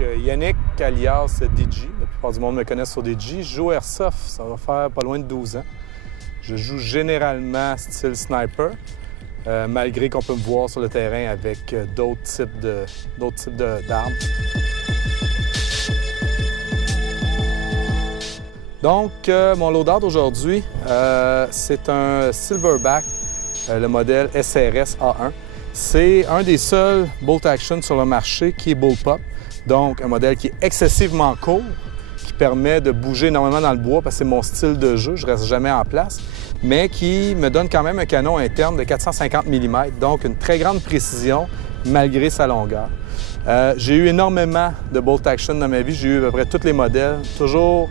Yannick, alias DJ, la plupart du monde me connaît sur DJ. Je joue Airsoft, ça va faire pas loin de 12 ans. Je joue généralement style sniper, malgré qu'on peut me voir sur le terrain avec d'autres types d'armes. Donc, mon loadout aujourd'hui, c'est un Silverback, le modèle SRS A1. C'est un des seuls bolt action sur le marché qui est bullpup, donc un modèle qui est excessivement court, qui permet de bouger énormément dans le bois parce que c'est mon style de jeu, je reste jamais en place, mais qui me donne quand même un canon interne de 450 mm, donc une très grande précision malgré sa longueur. J'ai eu énormément de bolt action dans ma vie, j'ai eu à peu près tous les modèles, toujours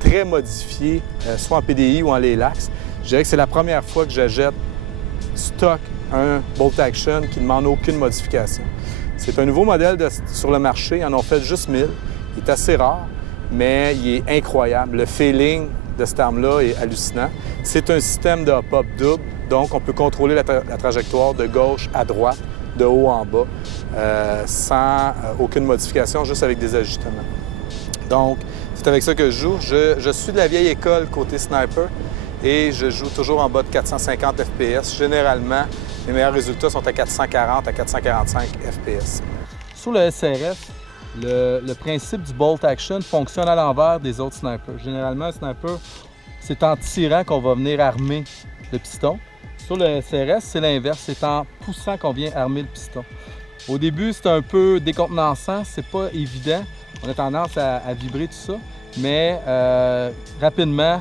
très modifiés, soit en PDI ou en Lelax. Je dirais que c'est la première fois que j'achète stock un bolt action qui ne demande aucune modification. C'est un nouveau modèle sur le marché, ils en ont fait juste 1000. Il est assez rare, mais il est incroyable. Le feeling de cette arme-là est hallucinant. C'est un système de hop-up double, donc on peut contrôler la trajectoire de gauche à droite, de haut en bas, sans aucune modification, juste avec des ajustements. Donc, c'est avec ça que je joue. Je suis de la vieille école côté sniper et je joue toujours en bas de 450 FPS. Généralement, les meilleurs résultats sont à 440 à 445 FPS. Sur le SRS, le principe du bolt action fonctionne à l'envers des autres snipers. Généralement, un sniper, c'est en tirant qu'on va venir armer le piston. Sur le SRS, c'est l'inverse, c'est en poussant qu'on vient armer le piston. Au début, c'est un peu décontenançant, c'est pas évident. On a tendance à vibrer tout ça, mais rapidement,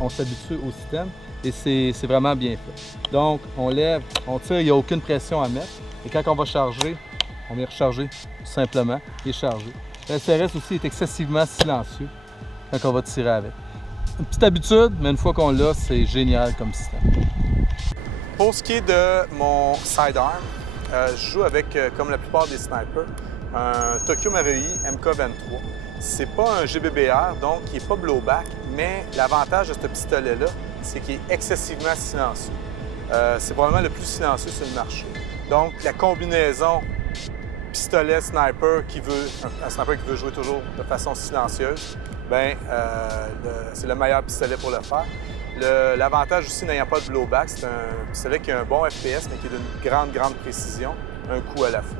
on s'habitue au système et c'est vraiment bien fait. Donc, on lève, on tire, il n'y a aucune pression à mettre. Et quand on va charger, on vient recharger tout simplement et charger. Le SRS aussi est excessivement silencieux quand on va tirer avec. Une petite habitude, mais une fois qu'on l'a, c'est génial comme système. Pour ce qui est de mon sidearm, je joue avec, comme la plupart des snipers, un Tokyo Marui MK23. C'est pas un GBBR, donc il n'est pas blowback, mais l'avantage de ce pistolet-là, c'est qu'il est excessivement silencieux. C'est probablement le plus silencieux sur le marché. Donc, la combinaison pistolet-sniper un sniper qui veut jouer toujours de façon silencieuse, c'est le meilleur pistolet pour le faire. L'avantage aussi n'ayant pas de blowback, c'est un pistolet qui a un bon FPS, mais qui est d'une grande précision, un coup à la fois.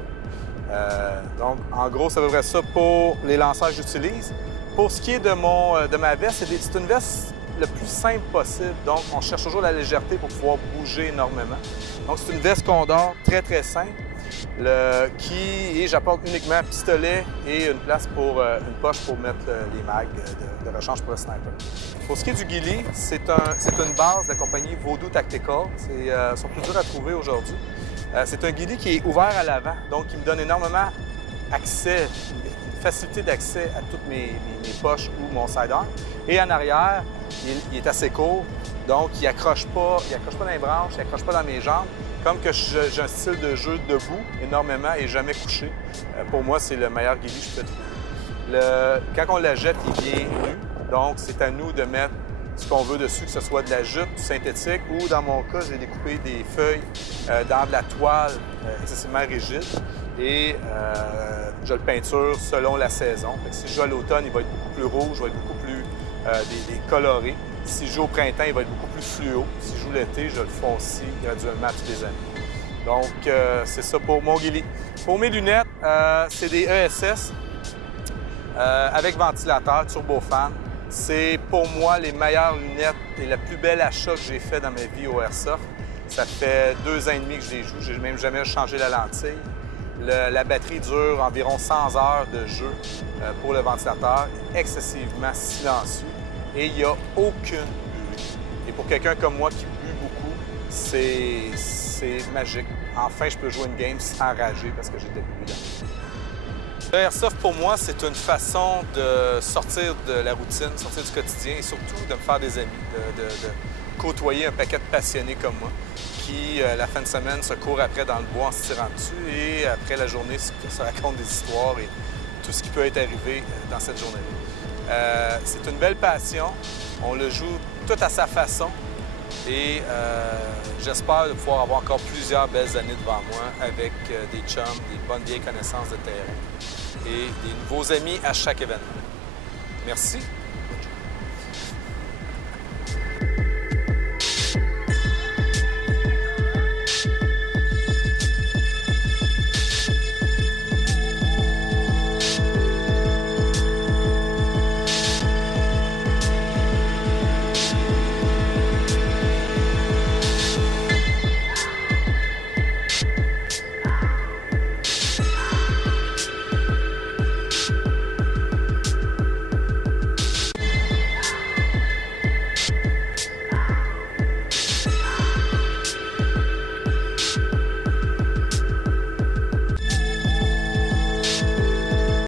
Donc, en gros, ça devrait être ça pour les lanceurs que j'utilise. Pour ce qui est de ma veste, c'est une veste le plus simple possible. Donc, on cherche toujours la légèreté pour pouvoir bouger énormément. Donc, c'est une veste Condor très simple, j'apporte uniquement un pistolet et une place pour une poche pour mettre les mags de rechange pour le sniper. Pour ce qui est du ghillie, c'est une base de la compagnie Vodou Tactical. Ils sont plus durs à trouver aujourd'hui. C'est un ghillie qui est ouvert à l'avant, donc qui me donne énormément accès, une facilité d'accès à toutes mes poches ou mon sidearm. Et en arrière, il est assez court, donc il accroche pas dans les branches, il accroche pas dans mes jambes. Comme que j'ai un style de jeu debout énormément et jamais couché, pour moi, c'est le meilleur ghillie que je peux trouver. Quand on la jette, il vient nu, donc c'est à nous de mettre ce qu'on veut dessus, que ce soit de la jute, du synthétique ou, dans mon cas, j'ai découpé des feuilles dans de la toile excessivement rigide et je le peinture selon la saison. Si je joue à l'automne, il va être beaucoup plus rouge, il va être beaucoup plus des colorés. Si je joue au printemps, il va être beaucoup plus fluo. Si je joue l'été, je le foncis graduellement toutes les années. Donc, c'est ça pour mon ghillie. Pour mes lunettes, c'est des ESS avec ventilateur, turbofan. C'est pour moi les meilleures lunettes et le plus bel achat que j'ai fait dans ma vie au Airsoft. Ça fait 2 ans et demi que je les joue. J'ai même jamais changé la lentille. La batterie dure environ 100 heures de jeu pour le ventilateur, excessivement silencieux et il n'y a aucune buée. Et pour quelqu'un comme moi qui bue beaucoup, c'est magique. Enfin, je peux jouer une game sans rager parce que j'étais bu là. Le Airsoft, pour moi, c'est une façon de sortir de la routine, sortir du quotidien et surtout de me faire des amis, de côtoyer un paquet de passionnés comme moi qui, la fin de semaine, se courent après dans le bois en se tirant dessus et après la journée, se racontent des histoires et tout ce qui peut être arrivé dans cette journée-là. C'est une belle passion. On le joue tout à sa façon et j'espère de pouvoir avoir encore plusieurs belles années devant moi avec des chums, des bonnes vieilles connaissances de terrain. et des nouveaux amis à chaque événement. Merci.